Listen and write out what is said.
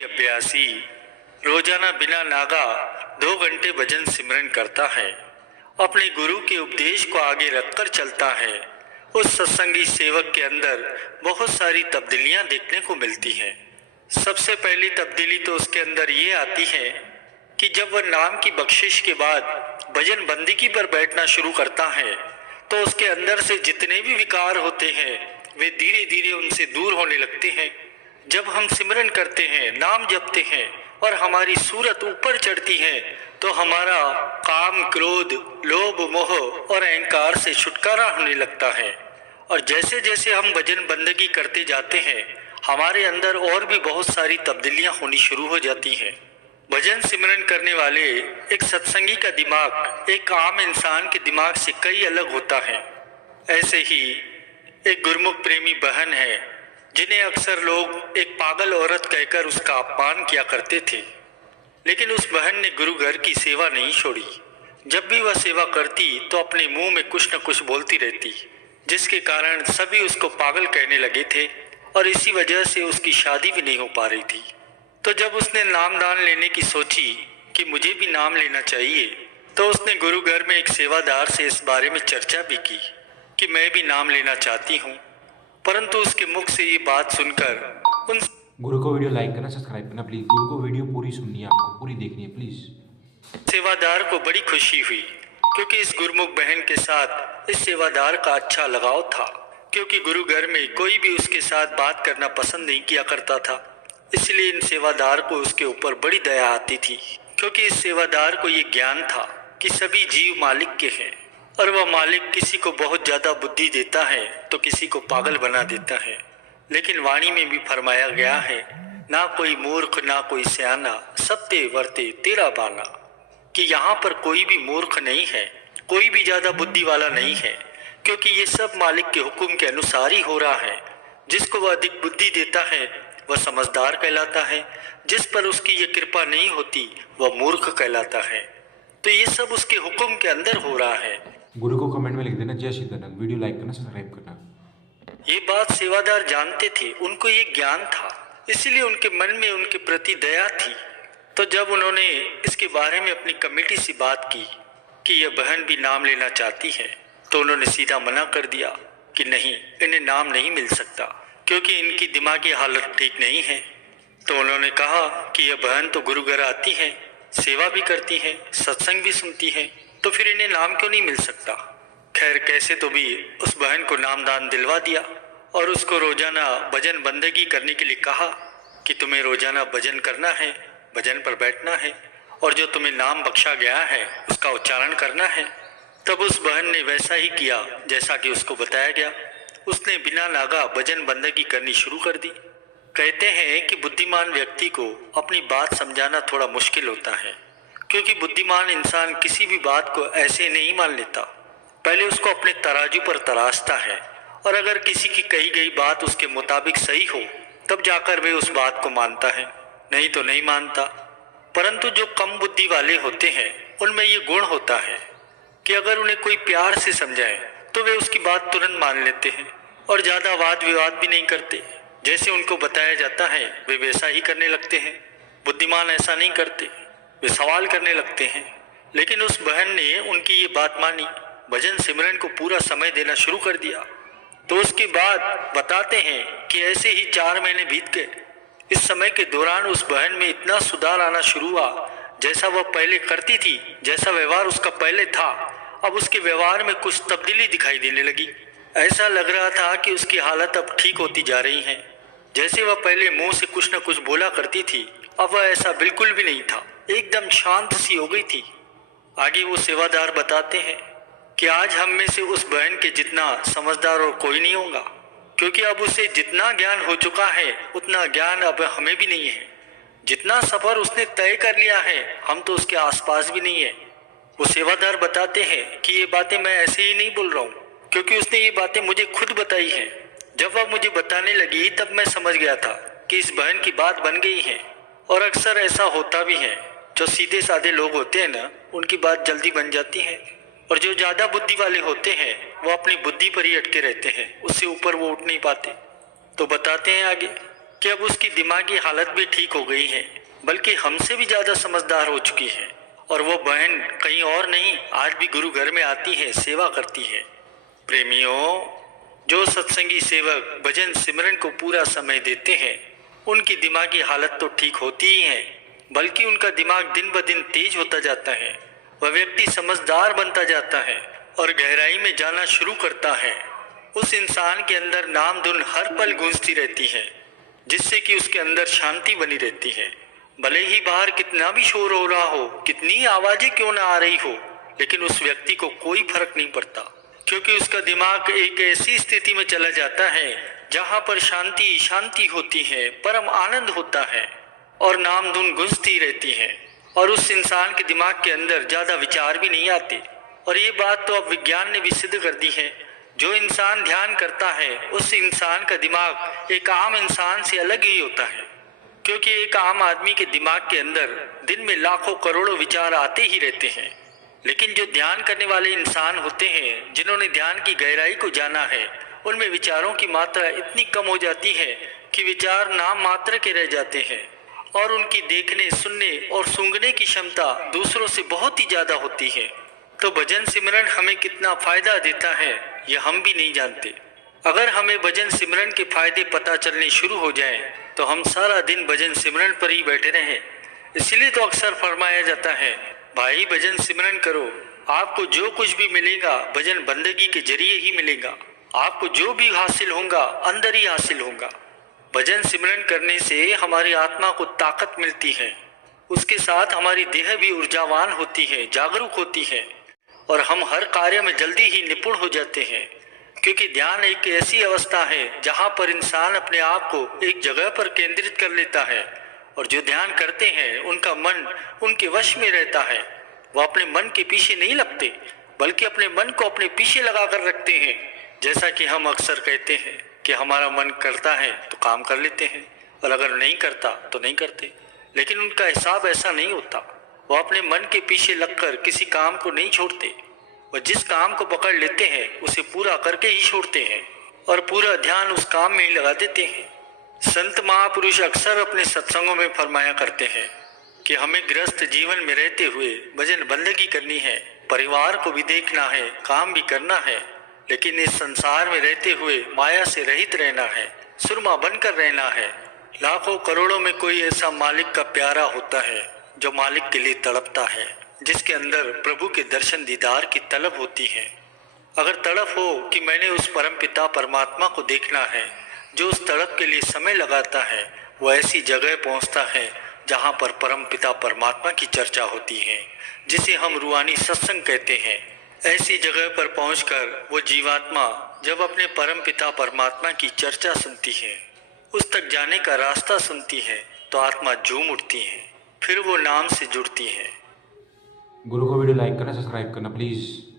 अभ्यासी रोजाना बिना नागा 2 घंटे भजन सिमरन करता है, अपने गुरु के उपदेश को आगे रखकर चलता है। उस सत्संगी सेवक के अंदर बहुत सारी तब्दीलियां देखने को मिलती हैं। सबसे पहली तब्दीली तो उसके अंदर ये आती है कि जब वह नाम की बख्शिश के बाद भजन बंदगी पर बैठना शुरू करता है तो उसके अंदर से जितने भी विकार होते हैं वे धीरे धीरे उनसे दूर होने लगते हैं। जब हम सिमरन करते हैं, नाम जपते हैं और हमारी सूरत ऊपर चढ़ती है तो हमारा काम, क्रोध, लोभ, मोह और अहंकार से छुटकारा होने लगता है। और जैसे जैसे हम भजन बंदगी करते जाते हैं हमारे अंदर और भी बहुत सारी तब्दीलियां होनी शुरू हो जाती हैं। भजन सिमरन करने वाले एक सत्संगी का दिमाग एक आम इंसान के दिमाग से कई अलग होता है। ऐसे ही एक गुरमुख प्रेमी बहन है जिन्हें अक्सर लोग एक पागल औरत कहकर उसका अपमान किया करते थे, लेकिन उस बहन ने गुरु घर की सेवा नहीं छोड़ी। जब भी वह सेवा करती तो अपने मुंह में कुछ न कुछ बोलती रहती, जिसके कारण सभी उसको पागल कहने लगे थे और इसी वजह से उसकी शादी भी नहीं हो पा रही थी। तो जब उसने नामदान लेने की सोची कि मुझे भी नाम लेना चाहिए, तो उसने गुरु घर में एक सेवादार से इस बारे में चर्चा भी की कि मैं भी नाम लेना चाहती हूँ। परंतु उसके मुख से ये बात सुनकर उन गुरु को वीडियो लाइक करना, सब्सक्राइब करना प्लीज। गुरु को वीडियो पूरी सुननी है, आपको पूरी देखनी है प्लीज। सेवादार को बड़ी खुशी हुई क्योंकि इस गुरुमुख बहन के साथ इस सेवादार का अच्छा लगाव था, क्योंकि गुरु घर में कोई भी उसके साथ बात करना पसंद नहीं किया करता था। इसलिए इन सेवादार को उसके ऊपर बड़ी दया आती थी, क्योंकि इस सेवादार को ये ज्ञान था कि सभी जीव मालिक के हैं और वह मालिक किसी को बहुत ज्यादा बुद्धि देता है तो किसी को पागल बना देता है। लेकिन वाणी में भी फरमाया गया है, ना कोई मूर्ख ना कोई सयाना, सत्य वर्ते तेरा बाना, कि यहाँ पर कोई भी मूर्ख नहीं है, कोई भी ज्यादा बुद्धि वाला नहीं है, क्योंकि ये सब मालिक के हुक्म के अनुसार ही हो रहा है। जिसको वह अधिक बुद्धि देता है वह समझदार कहलाता है, जिस पर उसकी ये कृपा नहीं होती वह मूर्ख कहलाता है। तो ये सब उसके हुक्म के अंदर हो रहा है। गुरु को कमेंट में लिख देना जय श्री धनक, वीडियो लाइक करना, सब्सक्राइब करना। ये बात सेवादार जानते थे, उनको ये ज्ञान था, इसलिए उनके मन में उनके प्रति दया थी। तो जब उन्होंने इसके बारे में अपनी कमेटी से बात की कि यह बहन भी नाम लेना चाहती है, तो उन्होंने सीधा मना कर दिया कि नहीं, इन्हें नाम नहीं मिल सकता क्योंकि इनकी दिमागी हालत ठीक नहीं है। तो उन्होंने कहा कि यह बहन तो गुरु घर आती है, सेवा भी करती है, सत्संग भी सुनती है, तो फिर इन्हें नाम क्यों नहीं मिल सकता। खैर कैसे तो भी उस बहन को नामदान दिलवा दिया और उसको रोजाना भजन बंदगी करने के लिए कहा कि तुम्हें रोजाना भजन करना है, भजन पर बैठना है और जो तुम्हें नाम बख्शा गया है उसका उच्चारण करना है। तब उस बहन ने वैसा ही किया जैसा कि उसको बताया गया। उसने बिना नागा भजन बंदगी करनी शुरू कर दी। कहते हैं कि बुद्धिमान व्यक्ति को अपनी बात समझाना थोड़ा मुश्किल होता है, क्योंकि बुद्धिमान इंसान किसी भी बात को ऐसे नहीं मान लेता, पहले उसको अपने तराजू पर तराशता है और अगर किसी की कही गई बात उसके मुताबिक सही हो तब जाकर वे उस बात को मानता है, नहीं तो नहीं मानता। परंतु जो कम बुद्धि वाले होते हैं उनमें ये गुण होता है कि अगर उन्हें कोई प्यार से समझाए तो वे उसकी बात तुरंत मान लेते हैं और ज़्यादा वाद विवाद भी नहीं करते। जैसे उनको बताया जाता है वे वैसा ही करने लगते हैं। बुद्धिमान ऐसा नहीं करते, वे सवाल करने लगते हैं। लेकिन उस बहन ने उनकी ये बात मानी, भजन सिमरन को पूरा समय देना शुरू कर दिया। तो उसके बाद बताते हैं कि ऐसे ही 4 महीने बीत गए। इस समय के दौरान उस बहन में इतना सुधार आना शुरू हुआ, जैसा वह पहले करती थी, जैसा व्यवहार उसका पहले था, अब उसके व्यवहार में कुछ तब्दीली दिखाई देने लगी। ऐसा लग रहा था कि उसकी हालत अब ठीक होती जा रही है। जैसे वह पहले मुंह से कुछ न कुछ बोला करती थी, अब वह ऐसा बिल्कुल भी नहीं था, एकदम शांत सी हो गई थी। आगे वो सेवादार बताते हैं कि आज हम में से उस बहन के जितना समझदार और कोई नहीं होगा, क्योंकि अब उसे जितना ज्ञान हो चुका है उतना ज्ञान अब हमें भी नहीं है। जितना सफर उसने तय कर लिया है हम तो उसके आसपास भी नहीं है। वो सेवादार बताते हैं कि ये बातें मैं ऐसे ही नहीं बोल रहा हूँ, क्योंकि उसने ये बातें मुझे खुद बताई हैं। जब वह मुझे बताने लगी तब मैं समझ गया था कि इस बहन की बात बन गई है। और अक्सर ऐसा होता भी है, जो सीधे साधे लोग होते हैं ना, उनकी बात जल्दी बन जाती है, और जो ज़्यादा बुद्धि वाले होते हैं वो अपनी बुद्धि पर ही अटके रहते हैं, उससे ऊपर वो उठ नहीं पाते। तो बताते हैं आगे कि अब उसकी दिमागी हालत भी ठीक हो गई है, बल्कि हमसे भी ज़्यादा समझदार हो चुकी है। और वो बहन कहीं और नहीं, आज भी गुरु घर में आती है, सेवा करती है। प्रेमियों, जो सत्संगी सेवक भजन सिमरन को पूरा समय देते हैं, उनकी दिमागी हालत तो ठीक होती ही है, बल्कि उनका दिमाग दिन ब दिन तेज होता जाता है। वह व्यक्ति समझदार बनता जाता है और गहराई में जाना शुरू करता है। उस इंसान के अंदर नाम धुन हर पल गूंजती रहती है, जिससे कि उसके अंदर शांति बनी रहती है। भले ही बाहर कितना भी शोर हो रहा हो, कितनी आवाजें क्यों ना आ रही हो, लेकिन उस व्यक्ति को कोई फर्क नहीं पड़ता, क्योंकि उसका दिमाग एक ऐसी स्थिति में चला जाता है जहां पर शांति शांति होती है, परम आनंद होता है और नाम धुन गूंजती रहती है। और उस इंसान के दिमाग के अंदर ज्यादा विचार भी नहीं आते। और ये बात तो अब विज्ञान ने भी सिद्ध कर दी है। जो इंसान ध्यान करता है, उस इंसान का दिमाग एक आम इंसान से अलग ही होता है, क्योंकि एक आम आदमी के दिमाग के अंदर दिन में लाखों करोड़ों विचार आते ही रहते हैं। लेकिन जो ध्यान करने वाले इंसान होते हैं, जिन्होंने ध्यान की गहराई को जाना है, उनमें विचारों की मात्रा इतनी कम हो जाती है कि विचार नाम मात्र के रह जाते हैं और उनकी देखने, सुनने और सूंघने की क्षमता दूसरों से बहुत ही ज्यादा होती है। तो भजन सिमरन हमें कितना फायदा देता है, यह हम भी नहीं जानते। अगर हमें भजन सिमरन के फायदे पता चलने शुरू हो जाएं, तो हम सारा दिन भजन सिमरन पर ही बैठे रहें। इसलिए तो अक्सर फरमाया जाता है, भाई भजन सिमरन करो, आपको जो कुछ भी मिलेगा भजन बंदगी के जरिए ही मिलेगा। आपको जो भी हासिल होगा अंदर ही हासिल होगा। भजन सिमरन करने से हमारी आत्मा को ताकत मिलती है, उसके साथ हमारी देह भी ऊर्जावान होती है, जागरूक होती है और हम हर कार्य में जल्दी ही निपुण हो जाते हैं। क्योंकि ध्यान एक ऐसी अवस्था है जहाँ पर इंसान अपने आप को एक जगह पर केंद्रित कर लेता है और जो ध्यान करते हैं उनका मन उनके वश में रहता है। वो अपने मन के पीछे नहीं लगते, बल्कि अपने मन को अपने पीछे लगा कर रखते हैं। जैसा कि हम अक्सर कहते हैं कि हमारा मन करता है तो काम कर लेते हैं और अगर नहीं करता तो नहीं करते, लेकिन उनका हिसाब ऐसा नहीं होता। वो अपने मन के पीछे लगकर किसी काम को नहीं छोड़ते। वह जिस काम को पकड़ लेते हैं उसे पूरा करके ही छोड़ते हैं और पूरा ध्यान उस काम में ही लगा देते हैं। संत महापुरुष अक्सर अपने सत्संगों में फरमाया करते हैं कि हमें गृहस्थ जीवन में रहते हुए भजन बंदगी करनी है, परिवार को भी देखना है, काम भी करना है, लेकिन इस संसार में रहते हुए माया से रहित रहना है, सुरमा बनकर रहना है। लाखों करोड़ों में कोई ऐसा मालिक का प्यारा होता है जो मालिक के लिए तड़पता है, जिसके अंदर प्रभु के दर्शन दीदार की तलब होती है। अगर तड़प हो कि मैंने उस परम पिता परमात्मा को देखना है, जो उस तड़प के लिए समय लगाता है, वह ऐसी जगह पहुंचता है जहां पर परम पिता परमात्मा की चर्चा होती है, जिसे हम रूहानी सत्संग कहते हैं। ऐसी जगह पर पहुंचकर वो जीवात्मा जब अपने परम पिता परमात्मा की चर्चा सुनती है, उस तक जाने का रास्ता सुनती है, तो आत्मा झूम उठती है, फिर वो नाम से जुड़ती है। गुरु को वीडियो लाइक करना, सब्सक्राइब करना प्लीज़।